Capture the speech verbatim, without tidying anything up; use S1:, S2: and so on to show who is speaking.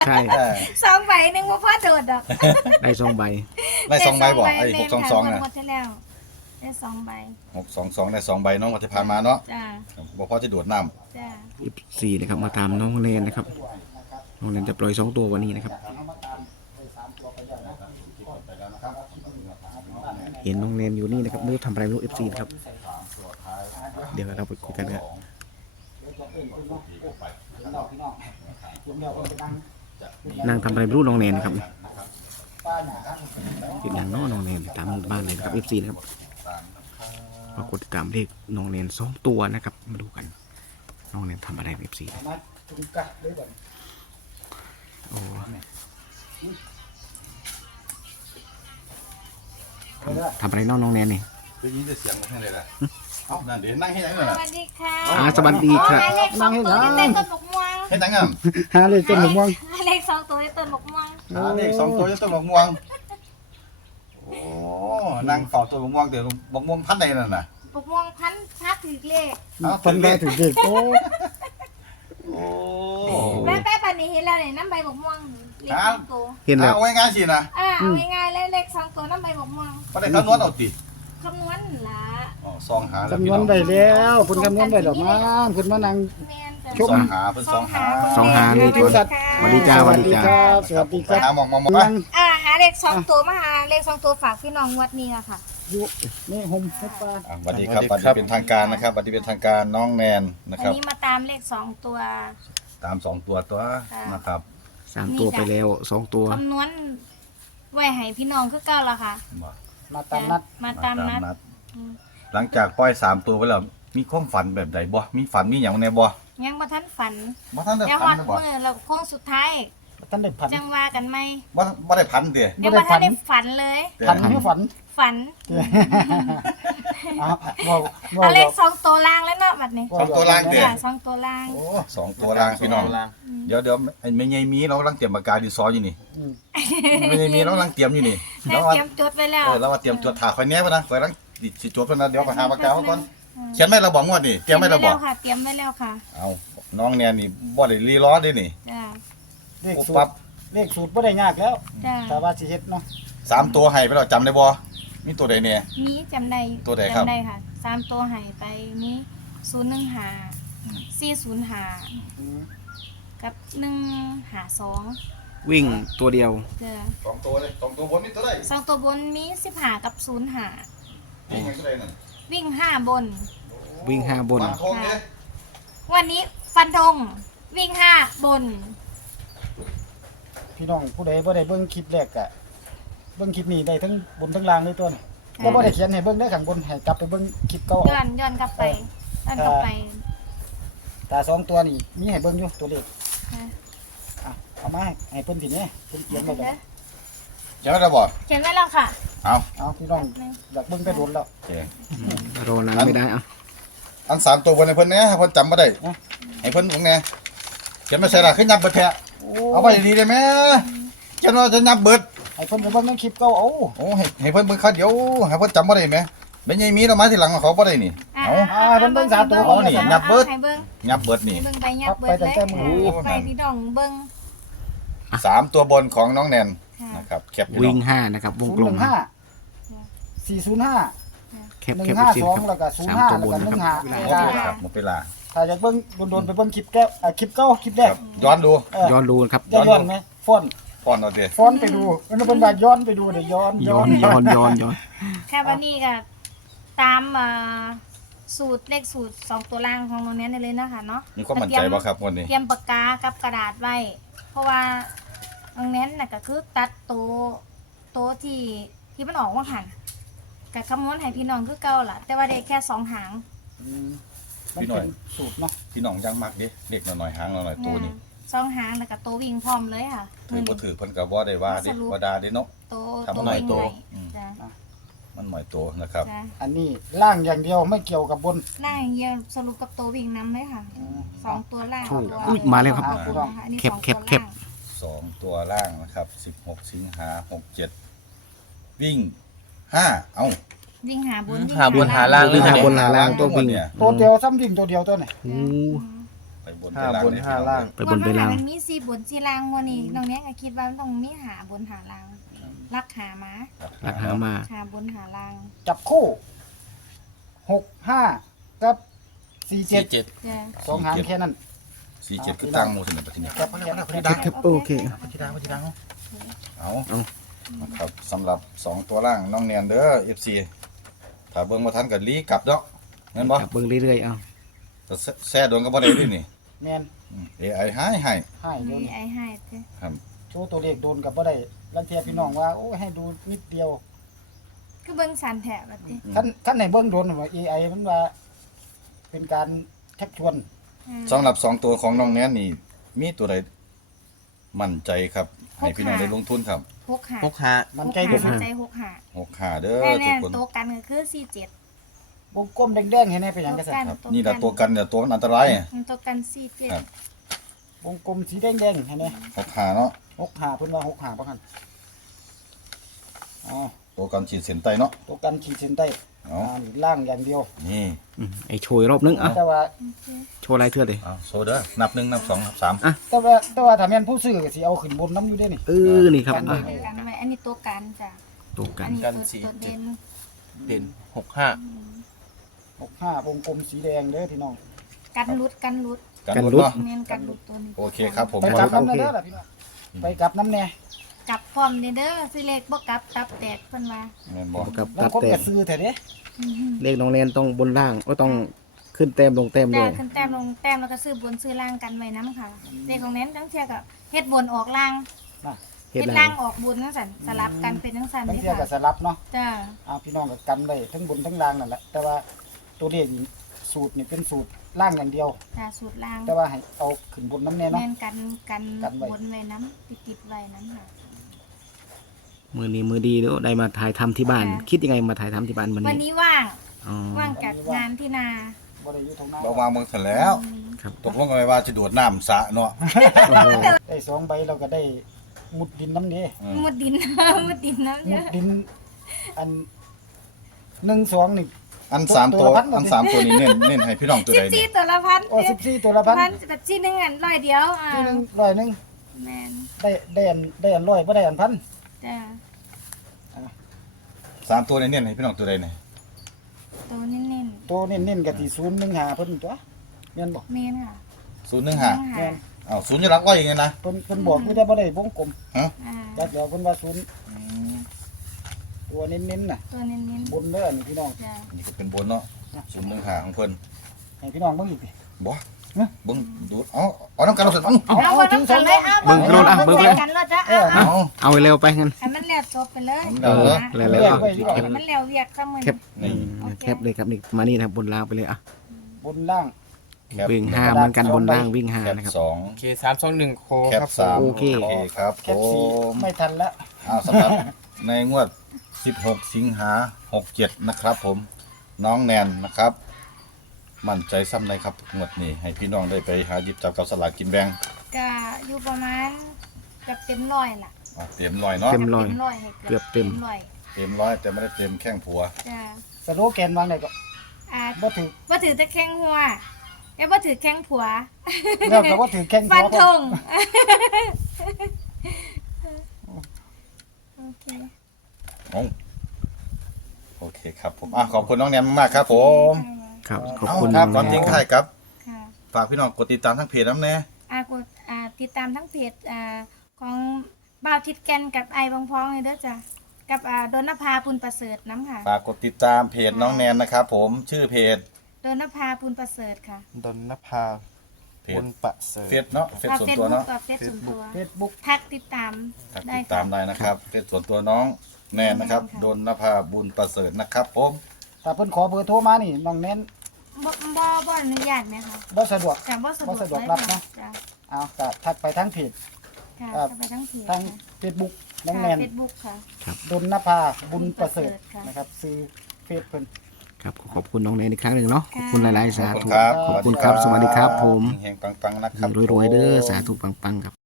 S1: ใช่
S2: เออ
S3: สองใบหนึ่งว่าพ่อโดดดอก
S1: ได้สองใบ
S2: ได้สองใบบอกไอ้หกสองสองน่ะ
S3: หมดที่แล้วได้สองใบ
S2: หกสองสองได้สองใบน้องวัฒนผ่านมาเนาะ
S3: จ้า
S2: บอกพ่อจะโดดน้
S3: จ้า
S1: อีกสี่นะครับมาตามน้องเลนนะครับน้องเลนจะปล่อยสองตัววันนี้นะครับ เห็นน้องเลนอยู่นี่นะครับไม่รู้ทำอะไรไม่รู้เอฟซีนะครับเดี๋ยวเราไปคุยกันครับนั่งทำอะไรไม่รู้น้องเลนนะครับติดอย่างน้อน้องเลนตามบ้านเลยนะครับเอฟซีนะครับปรากฏตามเลขน้องเลนสองตัวนะครับมาดูกันน้องเลนทำอะไรเอฟซีโอ้ทำอะไรน้องน้องเลนนี่
S2: ำได้ยินแต่เสียงมันแค่ไหนล่ะเอ้านั่นเดี๋ยวนั่งให้ไหน
S3: ส
S2: ก่อนน่ะ
S3: วัสดีค่ะ
S1: อ่าสวัสดีครับ
S3: หาเลขสองตัวที่เต้นต้นบกม่วง
S2: ให้นั่งอ่ะ
S4: หาเลยต้นหมม่วง
S3: หาเลขสองตัวที่ต้นบกม่วง
S2: หาเลขสองตัวจะต้นมะม่วงโอ้นั่งเฝ้าต้นมะม่วงเดี๋ยวมะม่วงพันใดนั่นน่ะ
S3: บกม่วงพันชัดถือเลข
S2: เอ้า
S4: พันได้ถึงเด็กโอ้
S2: โอ้
S3: แม่แป๊บปันนี้เห็นแล้วเนี่ยน้ำใบบกม่วงเลขสองตัว
S1: เห็นแล้ว
S2: เอาไว้ง่ายสินะ
S3: อ่าเอาง่ายๆเลยเลขสองตัวน้ำใบบกม่วง
S2: ก็ได้คำนวณเอาติ
S3: คำนวณละ
S2: อ๋อซองหาแล้ว
S4: คำน
S2: พี่
S4: ว
S2: น้
S4: ณ
S2: อง
S4: ไปแล้วคุณคำนวณไปดอกน้ำคุณมานั่ง
S3: แม่นจ้ะ
S4: ช
S2: ซองหาเพิ่นซองหา
S1: สองหานี่ตัว
S3: ค่ะ
S1: สวัสดีจ้า
S4: สวัสดีครับสวัสดีค
S2: ไป
S4: รับ
S2: หาหมองมองมา
S4: นั่ง
S3: อ่าหาเลขสองตัวมาหาเลขสองตัวฝากพี่น้องงวัดนี้ละค่ะ
S4: อยู่นี่ห่มให้ปลา
S2: อ่ะสวัสดีครับสวัสดีเป็นทางการนะครับสวัสดีเป็นทางการน้องแนนนะ
S3: อั
S2: คน รับ
S3: นี้มาตามเลขสองตัว
S2: ตามสองตัวตัว
S3: ค่ะ
S2: นะครับ
S1: สามตัวไปแล้วสองตัว
S3: คำนวณไว้ให้พี่น้องคือเก้าละค่ะ
S4: มาตามนัด
S3: มาตามนัด
S2: นัด
S3: อืม
S2: หลังจากปล่อยสามตัวไปแล้วมีความฝันแบบใดบ่มีฝันมีอย่างแน่บ่
S3: ยังมาทันฝัน
S2: บ่ทันได้
S3: เดี๋ยวฮ
S2: ฝั
S3: อน ด
S2: เลยบ่
S3: มือเราโค้งสุดท้าย
S4: ท่านได้ผัน
S3: จังว่ากันไหม
S2: บ่บ่ได้พันเด้
S3: ยังมาทันได้ฝันเลย
S4: ผันไม่ฝัน
S3: ฝัน
S4: อ้าวบอกบอ
S3: เอา
S4: ก
S3: เลขสองตัวล่างแล้วเนาะบัดนี้
S2: สองตัวล่างเด้
S3: จ้ะสองตัวล่าง
S2: โอ้สองตัวล่างพี่น้องเดี๋ยวเดี๋ยวไอ้แม่ใหญ่มีเรากำลังเตรียมปากกาดินสออยู่นี่
S4: อืม
S2: แม่ใหญ่มีเรากำลังเตรียมอยู่นี่
S3: ให้
S2: แล้วว่า
S3: เตรียมจดไว้แล้ว
S2: เออเราว่าเตรียมจดถาคอยแหน่บ่นะคอยกำลังสิจดเพิ่นนะเดี๋ยวก็หาปากกามาก่อนเขียนไว้เราบอกงวดนี่เตรียมไว้เราบอก
S3: ค่ะเตรียมไว้แล้วค่ะ
S2: เอาน้องแนนนี่บ่ได้รีล้อเด้นี่
S3: จ้า
S4: เลข
S2: ปุ๊บ
S4: สู
S2: ปั๊
S4: ต
S2: บ
S4: รเลขสูตรไม่ได้ยากแล้ว
S3: จ้า
S4: แต่ว่าสิเฮ็ดเนาะ
S2: สามตัวให้ไปแล้วจำได้บ่มีตัวใดเนี่ย
S3: มีจำได้
S2: ตัวใดครับ
S3: จำได้ค่ะสามตัวหายไปมีศูนย์หนึ่งหาสี่ศูนย์หา
S4: อืม
S3: กับหนึ่งหาสอง
S1: วิ่งตัวเดียว
S3: เจอ
S2: สองตัวเลยสองตัวบนมีตัวใด
S3: สองตัวบนมีสิบหากับศูนย์หา
S2: นี่ไงตัวใดนั่น
S3: วิ่งห้าบน
S1: วิ่งห้าบน
S2: ฟันธงเด้
S3: วันนี้ฟันธงวิ่งห้าบน
S4: พี่น้องผู้ใดบ่ได้เบิ่งคลิปแรกอะเบิ่งคลิปนี้ได้ทั้งบนทั้งล่างเลยตัวนี่บ่บ่ได้เขียนให้เบิ่งได้ข้างบนให้กลับไปเบิ่งคลิปเก่า
S3: ย้อนย้อนกลับไปย้อนกลับไป
S4: ตาสองตัวนี่มีให้เบิ่งอยู่ตัวเลข
S3: ค่ะ
S4: อ่ะเอามาให้ให้เพิ่นทีนี้เพิ่นเขียนไว้แล้ว
S2: เขียนไว้แล้วบ่
S3: เขียนไว้แล้วค่ะ
S2: เอา
S4: เอาพี่น้องอยากเบิ่งไปโดนแล้ว
S2: โอเค
S1: รอนานไม่ได้อ่ะ
S2: อันสามตัวบนให้เพิ่นแหน่ให้เพิ่นจำบ่ได้ให้เพิ่นวงแหน่เขียนมาใส่ละขึ้นยับเบิดแท้
S4: โอ้
S2: เอาไว้ดีๆได้ไหมเขียนว่าจะยับเบิด
S4: ให้เพิ่นไปเบิ่งในคลิปเก่าเอา
S2: โอ้ให้ให้เพิ่นเบิ่งคัดเดียวให้เพิ่นจำบ่ได้ไหมแม่ใหญ่มีเรามาทีหลังเขาบ่ได้นี่
S3: อ่า
S2: เอา
S4: อ่าเบิ่งเบิ่งสามตัว
S2: เอานี่ยับเบิด
S3: ให้เบิ้ง
S2: ยับเบิดนี่
S3: ให้เบิ้งไปยับเบิ้งเลย
S4: ไปแต่แก้มือ
S3: ไปพี่น้องเบิ้ง
S2: สามตัวบนของน้องแนน
S3: ค่ะ
S2: นะครับแคปพี่น้
S1: วิ่
S2: อง ง
S1: ห้านะครับวง
S4: ศูน
S1: ก
S4: ย์
S1: ล
S4: ห
S1: ม
S4: นึ่งห้าสี่ศูนย์ห้า
S1: แคบ
S4: หนึ่
S1: แคบ
S4: ง
S1: ไป
S4: ห้า
S1: สิ
S4: สอง
S1: ค
S4: แล้
S1: รั
S4: ว
S1: บ
S4: ก็ศูน
S1: สา
S4: ย์
S1: ม
S4: ห้า
S1: ตัว
S4: แล้ว
S1: บน
S4: ก็ห
S1: นะ
S4: นึ่
S1: ค
S4: ง
S1: รับ
S4: ห้า
S2: ครับหมดเวลา
S4: ถ้าอยากเบิ่งโดนๆไปเบิ่งคลิปแก้อ่ะคลิปเก่าคลิปแรก
S2: ครับย้อนดู
S4: เออ
S1: ย้อนดูครับ
S4: ย้อนย้อนไหมฟ้อน
S2: พอนเอาเด้
S4: ฟ้อนไปดูมันเป็นแบบย้อนไปดูเดี๋ยวย้อน
S1: ย้อนย้อนย้อนย้อน
S3: แค่วันนี้ก็ตามเอ่อสูตรเลขสูตรสองตัวล่างของโรงเรียนได้เลยนะคะเนาะ
S2: มีความมั่นใจบ่ครับวันนี้
S3: เตรียมปากกากับกระดาษไว้ เพราะว่าโรงเรียนน่ะก็คือตัดโตะโตะที่ที่มันออกว่าหันกับคำนวณให้พี่น้องคือเก่าล่ะ แต่ว่าได้แค่สองหาง
S4: อืมมันเป็นสูตรเนาะ
S2: พี่น้องยังมักเด้เด็กหน่อยๆหางหน่อยๆตัวนี้
S3: สองหางแล้วก็โตววิ่งพร้อมเลยค่ะ
S2: ถือบ่ถือเพิ่นก็บ่ได้ว่าเด้บ่ด่าเด้เนาะ
S3: โตว
S2: ทำ
S3: โตว
S2: หน่อย
S3: วิ่ง
S2: โต
S3: ไหน
S2: อืม
S3: จ้ะ
S2: มันหน่อยตัวนะครับ
S3: จ้ะ
S4: อันนี้ล่างอย่างเดียวไม่เกี่ยวกับบน
S3: หน้าอย่างเดียวสรุปกับโตววิ่งน้ำเลยค่ะสองตัวล่าง
S1: ถูก
S3: ตัว
S1: อุ้ยมาแล้วครับ
S3: ตัวบนนะคะอันนี้
S1: แคป
S3: สอง
S1: แคป
S3: ตัว
S1: แคป
S3: ล่าง
S2: สองตัวล่างนะครับสิบหกสิงหาหกเจ็ดวิ่งห้าเอ้า
S3: วิ่งหาบน
S5: หาบนหาล่าง
S1: วิ่งหาบนหาล่างตัววิ่ง
S2: เนี่ย
S4: ตัวเดียวซ้ำดิ่งตัวเดียวตัวไหน
S1: โอ้
S3: อ
S2: ไปบน
S5: ห้า
S2: ไปล่าง
S5: บน
S2: เลย
S5: ห้าล่าง
S1: ไปบนไปล่าง
S3: มันมีสี่บนสี่ล่างวันนี้น้องเนี้ยก็คิดว่ามันต้องมีหาบนหาล่างรักหามา
S1: ราคามา
S3: หาบนหาล่าง
S4: จับคู่หกห้ากับสี่เจ็ด
S5: เจ็ด
S3: จ้ะ
S4: สองหางแค่นั้น
S2: สี่เจ็ดคือตั้งหมูสิเนี่ยปัจจุบัน
S4: ครับแค่นั้น
S1: ครับครับโอเค
S2: ปัจจุบันปัจจุบันเอา
S1: เอา
S2: ครับสำหรับสองตัวล่างน้องแนนเด้อ เอฟ ซี ถ้าเบิ่งมาทันก็ลีกลับเนาะเงินบ่
S1: ครับเบิ่งเรื่อยๆเอา
S2: แต่แซ่โดนก็บ่ได้ด้วยนี่
S4: แมน
S2: อืม เอ ไอ ให้ให้
S4: ให้เดี๋ยว
S3: มี
S4: นี้
S3: ไอ้ให้เด้อ
S2: ครับ
S4: โชว์ตัวเลขโดนกับบ่ได้ลังเทียพี่น้องว่าโอ้ยให้ดูนิดเดียว
S3: คือเบิ่งสันแถบดนี้
S4: ขั้นขั้นไหนเบื้องโดนว่า เอ ไอ มันว่า เป็นการชักชวน
S2: สำหรับสองตัวของน้องแนนนี่ มีตัวใดมั่นใจครับ ให้พี่น้องได้ลงทุนครับ
S3: หกหา
S5: หกห้า
S4: มันใจ
S3: ห
S4: ดู
S3: กหามันใจหกหา
S2: หกห้าเด้อ
S3: แน่
S2: ทุ
S3: แน่
S2: กคน
S3: โตวกันก็คือสี่เจ็ด
S4: วงกลมแดงๆให้แน่เป็นหยังกระสัน
S2: ครับนี่แหละตัวกันเนี่ยตัวมันอันตรายอะ
S3: มันโตวกันสี่เจ็ด
S2: ครับ
S4: วงกลมสีแดงๆให้แน่
S2: หกห้าเนาะ
S4: หกหาเพิ่นว่าหกหาบ่คันอ๋อ
S2: ตัวกันฉีดเส้นใต้เนาะ
S4: ตัวกันขีดเส้นใต้
S2: เอา
S4: อ่านี่ล่างอย่างเดียว
S2: นี่
S1: อืมไอ้โชยรอบนึงเอา
S4: แต่ว่า
S1: โชว์ลายเทือดเลย
S2: เอาโซเด้อนับหนึ่งนับสองนับสาม
S4: แต่ว่าแต่ว่าถ้าแม่นผู้ซื้อก็สิเอาขึ้นบนน้ำอยู่เด้นี่
S1: เออนี่ครับ
S4: กัน
S1: อ่ะ
S4: ไว้
S3: กันไว้อันนี้ตัวกันจ้ะ
S1: ตัวกั
S3: อั
S1: น
S3: นนี้ตัวตัวเด่น
S5: เด่นหกห้า
S4: หกห้าวงกลมสีแดงเด้อพี่น้อง
S3: กันรุดกันรุด
S2: กัน
S1: กัน
S2: รุด
S1: รุด
S2: เนาะ
S3: เน้นกันรุดตัวนี้
S2: โอเคครับผม
S4: ไปกลับน้ำเด้อล่ะพี่น้องไปกลับน้ำแน่
S3: กลับพร้อมเด้อเด้อสิเลขบ่กลับตับแตกเพิ่นว่า
S2: แม่นบ่
S1: กับ
S4: แล้
S1: ตัว ด
S4: คน
S1: แต้
S4: ก็
S1: ม
S4: ซื้อแท้เด้
S3: อือหือ
S1: เลขน้องแนนต้องบนล่างก็ต้องขึ้นแต้มลงแต้ม
S3: แต่
S1: ด้วย
S3: ขึ้นแต้มลงแต้มแล้วก็ซื้อบนซื้อล่างกันไว้นํค่ะเลขของเน้นทั้งเที่ยก็เฮ็ดบนออกล่าง
S1: เฮ็ด
S3: เฮ็ด
S1: ล่า
S3: ล่าง งออกบนจังซั่นสลับกันเป็นจังซั่น
S4: ทั้ง
S3: นี่
S4: เที่ยก็
S3: ค่ะ
S4: สลับเนาะ
S3: จ้า
S4: เอาพี่น้องก็กันได้ทั้งบนทั้งล่างนั่นแหละแต่ว่าตัวเลขนี่สูตรนี่เป็นสูตรล่างอย่างเดียว
S3: จ้าสูตรล่าง
S4: แต่ว่าให้เอาขึ้นบนน้ำแน่เนาะ
S3: แม่นกันกัน
S4: กันไว้
S3: บนไว้นํติดๆไว้นํค่ะ
S1: มือนี้มือดีแล้วได้มาถ่ายทำที่บ้าน
S3: ค่ะ
S1: คิดยังไงมาถ่ายทำที่บ้านวัน
S3: วัน
S1: นี้
S3: นี้ว่าง
S1: อ๋อ
S3: ว่างจากงานที่นา
S4: บ่ได้อยู่ตรงนั้น
S2: เราวางเมืองเสร็จแล้ว
S1: ครับ
S2: ตกลงกันไว้ว่าจะโดดน้ำสระเนาะ
S1: โอ้โห
S4: ได้สองใบเราก็ได้มุดดินน้ำนี้
S2: อืม
S3: มุดดิน มุดดินน้ำเย
S4: มุด
S3: อะ
S4: ดินอันหนึ่งสองนี่
S2: อันสาม
S4: ตั
S2: ตัว ว
S4: ละพัน
S2: อันสามตัวนี้เน้นเน้นให้พี่น้องตัว
S3: สิ
S2: ใด
S3: บสี่
S2: นี่
S3: ตัวละพัน
S4: โอ้สิบสี่ตัวละพัน
S3: พันแบบที่หนึ่งอันร้อยเดียวอ่า
S4: ที่หนึ่งร้อยหนึ่ง
S3: แมน
S4: ได้ได้อันได้อันร้อยบ่ได้อันพัน
S3: จ้า
S2: สามตัวนี้เน้นให้พี่น้องตัวใดนี่
S3: ตัวเน้น
S4: ตัวเน้นๆก็ที่ศูนย์หนึ่งหาเพิ่นตัวแม่นบ่
S3: ๆเมนค่ะ
S2: ศูนย์หนึ่งห้า
S3: ต้องหา
S4: แม่น
S2: อ้าวศูนย์จะรักไว้ยังไงนะ
S4: เพิ่นเพิ่นบอกอยู่แต่บ่ได้วงกลม
S3: อ่า
S4: จักเดี๋ยวเพิ่นว่าศูนย์
S2: อืม
S4: ตัวเน้นๆน่ะ
S3: ตัวเน้น
S4: บนเด้อนี่พี่น้อง
S3: ๆจ้า
S2: นี่ก็เป็นบนเนาะศูนย์หนึ่งห้าของเพิ่น
S4: ให้พี่น้องเบิ่งอีกดิ
S2: บ่เบิ่งดูดเอาเอาน้ำกันเราเสร็จมั้ง
S4: เอา
S3: เอา
S4: เอา
S3: บน
S4: ถึง
S3: น้ำ
S4: ส
S3: กั
S4: อน ง
S3: เลยเอา
S1: เบิ่งโลดอ่ะเบิ่งเลย
S3: กันรถจ้ะเอา
S2: เอา
S1: เอาไปเร็วไปงั้น
S3: ให้มันแล้วจบไปเลย
S2: เออ
S1: แล้ว
S4: เรี
S1: แล้
S4: ยว กไว้ดีกว่า
S3: ให้มันแล้วเวียกซะมื้อ
S1: แคป
S2: นี่
S1: อืมแคปเลยครับนี่มานี่นะครับบนล่างไปเลยอ่ะ
S4: บนล่าง
S2: แคป
S1: วิ่งห้าเหมือนกันบนล่างวิ่งห้า
S2: แคป
S1: นะครับ
S2: สอง
S5: โอเคสามสองหนึ่งโค
S2: แคป
S5: ครับ
S2: สาม
S1: โอเค
S2: โอเคครับผ
S4: แคปสี่
S2: ม
S4: ไม่ทันละ
S2: อ้าวสำหรับ ในงวดสิบหกสิงหาหกเจ็ดนะครับ ผมน้องแนนนะครับ มั่นใจซ้ำในครับงวดนี้ให้พี่น้องได้ไปหาหยิบจับกับสลากกินแบ่ง
S3: ก็อยู่ประมาณเกับเต็มร้อยล่ะ
S2: อ่ะเต็มร้อยเนาะ
S1: เต็มร้อย
S3: กืบให้
S1: เกือบเต็ม
S3: ร้อย
S2: เต็มร้อยแต่ไม่ได้เต็มแข้งผัว
S3: จ้า
S4: สโลแกนวางได้ก็
S3: อ่า
S4: บ่ถือ
S3: ว่าถือแต่แข้งหัวแต่ว่าถือแข้งผัว
S4: แล้วก็บ่ถือแข้ง
S3: ฟัน
S4: หัว
S3: ธงโอเค
S2: โอ้โอเคครับผมอ่ะขอบคุณน้องแนนมากๆครับผม
S1: ครับขอบ
S2: เอา
S1: คุณ
S2: ครับ
S1: น้
S2: ก่อ
S1: อน งแน
S2: ทิ้ง
S1: น
S2: ท้ายครับ
S3: ค่ะ
S2: ฝากพี่น้องกดติดตามทั้งเพจน้ำแน่
S3: อากดอ่าติดตามทั้งเพจอ่าของบ่าวทิดแกนกับไอบางพ้องเลยเด้อจ้ะกับอ่าดนภาปุณประเสริฐน้ำค่ะ
S2: ฝากกดติดตามเพจน้องแนนนะครับผมชื่อเพจ
S3: ดนภาปุณประเสริฐค่ะ
S5: ดนนภา
S2: เพ
S5: บ
S2: จ
S5: นประเสริฐ
S2: เฟซเนาะเฟซส่วน
S3: เฟซ
S2: ตัว
S3: บุ๊ก
S2: เนาะ
S3: กับเฟซส่วนตัว
S4: เฟซบุ๊ก
S3: ทักติดตาม
S2: ทัก
S3: ได้
S2: ติด
S3: ค่ะ
S2: ตามได้นะครับเฟซส่วนตัวน้องแนนนะครับ
S3: ค่ะ
S2: ดนนภาบุญประเสริฐนะครับผม
S4: ถ้าเพิ่นขอเบอร์โทรมานี่น้องเน้น
S3: บ่บ่บ่อนุญาตไหมคะ
S4: บ่สะดวก
S3: แต่บ่สะดวก
S4: บ่สะดวก
S3: เลย
S4: รับ
S3: ค่ะ
S4: นะ
S3: จ้ะ
S4: เอาก็ทักไปทั้งเพจ
S3: ค่ะ
S4: ครับ
S3: เข้าไปทั้งเพจ
S4: ทั้ง
S3: ค่ะ
S4: เฟซบุ๊กน้องแนน
S3: เฟซบุ๊กค่ะ
S4: ดนนภาบุญประเสริฐ
S3: บุญประเสริฐค่ะ
S4: นะครับซื้อเฟซเพิ่น
S1: ครับขอบคุณน้องแนนอีกครั้งหนึ่งเนาะขอบคุณหลายๆ
S2: ข
S1: สา
S2: อบคุณ
S1: ธุ
S2: ครับ
S1: ขอบคุณครับสวัสดีครับผม
S2: เฮงๆปังๆนะครับ
S1: รวยๆเด้อสาธุปังๆครับ